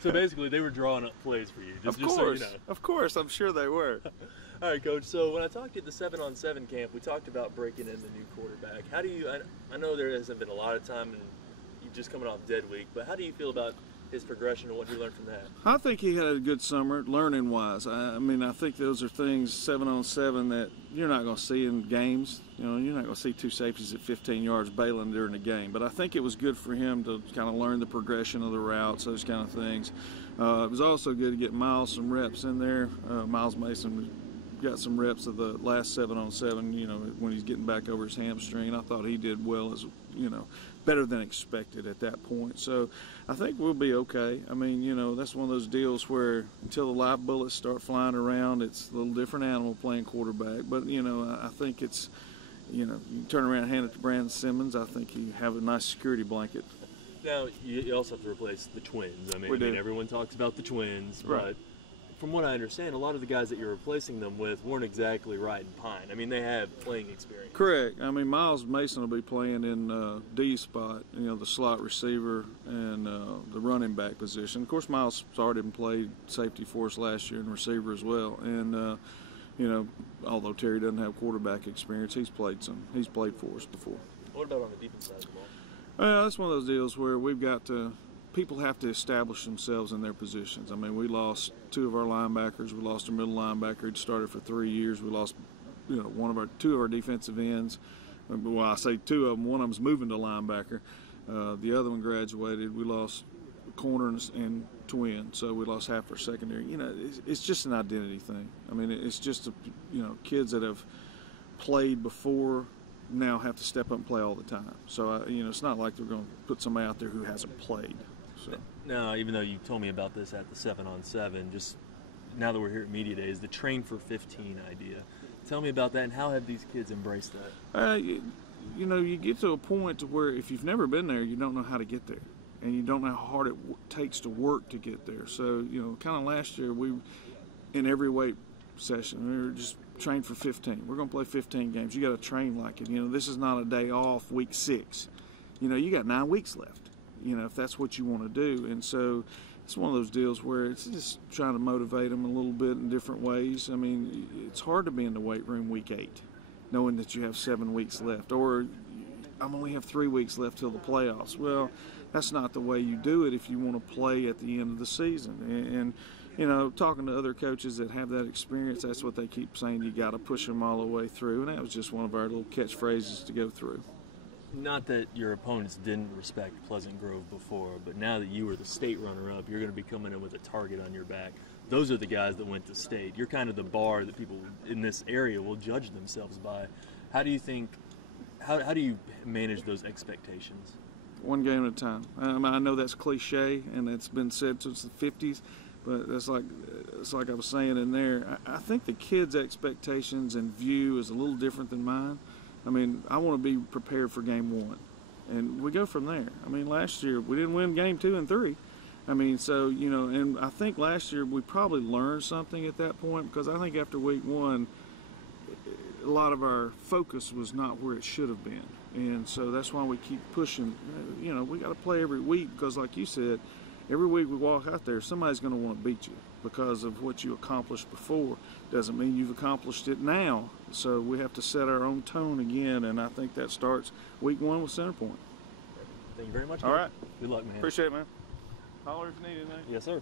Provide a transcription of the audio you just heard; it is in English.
So basically, they were drawing up plays for you. Of just course, so you know. of course, I'm sure they were. All right, Coach. So when I talked to you at the 7-on-7 camp, we talked about breaking in the new quarterback. How do you? I know there hasn't been a lot of time, and you're just coming off dead week. But how do you feel about his progression and what you learned from that? I think he had a good summer, learning-wise. I mean, I think those are things 7-on-7 that you're not going to see in games. You know, you're not going to see two safeties at 15 yards bailing during the game. But I think it was good for him to kind of learn the progression of the routes, those kind of things. It was also good to get Miles some reps in there. Miles Mason got some reps of the last 7-on-7, you know, when he's getting back over his hamstring. I thought he did well, as you know, better than expected at that point. So I think we'll be okay. I mean, you know, that's one of those deals where until the live bullets start flying around, it's a little different animal playing quarterback. But, you know, I think it's, you know, you turn around and hand it to Brandon Simmons, I think you have a nice security blanket. Now, you also have to replace the twins. I mean, everyone talks about the twins, right. But from what I understand, a lot of the guys that you're replacing them with weren't exactly riding pine. I mean, they have playing experience. Correct. I mean, Miles Mason will be playing in D spot, you know, the slot receiver and the running back position. Of course, Miles started and played safety for us last year and receiver as well. And, you know, although Terry doesn't have quarterback experience, he's played for us before. What about on the defense side of the ball? Well, that's one of those deals where we've got to – people have to establish themselves in their positions. I mean, we lost two of our linebackers. We lost our middle linebacker. He'd started for 3 years. We lost, you know, two of our defensive ends. Well, I say two of them. One of them's moving to linebacker. The other one graduated. We lost corner and twin, so we lost half our secondary. You know, it's just an identity thing. I mean, it's just, you know, kids that have played before now have to step up and play all the time. So, you know, it's not like they're going to put somebody out there who hasn't played. So. Now, even though you told me about this at the 7-on-7, just now that we're here at Media Days, the Train for 15 idea. Tell me about that, and how have these kids embraced that? You know, you get to a point to where if you've never been there, you don't know how to get there. And you don't know how hard it takes to work to get there. So, you know, kind of last year, in every weight session, we were just trained for 15. We're going to play 15 games. You got to train like it. You know, this is not a day off, week 6. You know, you got 9 weeks left. You know, if that's what you want to do. And so it's one of those deals where it's just trying to motivate them a little bit in different ways. I mean, it's hard to be in the weight room week 8, knowing that you have 7 weeks left. Or I only have 3 weeks left till the playoffs. Well, that's not the way you do it if you want to play at the end of the season. And you know, talking to other coaches that have that experience, that's what they keep saying. You got to push them all the way through. And that was just one of our little catchphrases to go through. Not that your opponents didn't respect Pleasant Grove before, but now that you were the state runner-up, you're going to be coming in with a target on your back. Those are the guys that went to state. You're kind of the bar that people in this area will judge themselves by. How do you think, how do you manage those expectations? One game at a time. I know that's cliche, and it's been said since the 50s, but it's like I was saying in there. I think the kids' expectations and view is a little different than mine. I mean, I want to be prepared for game 1, and we go from there. I mean, last year we didn't win game 2 and 3. I mean, so, you know, and I think last year we probably learned something at that point, because I think after week 1, a lot of our focus was not where it should have been. And so that's why we keep pushing. You know, we got to play every week, because like you said, every week we walk out there, somebody's going to want to beat you because of what you accomplished before. Doesn't mean you've accomplished it now. So we have to set our own tone again, and I think that starts week 1 with Center Point. Thank you very much. All right. Good luck, man. Appreciate it, man. Holler if you need anything. Yes, sir.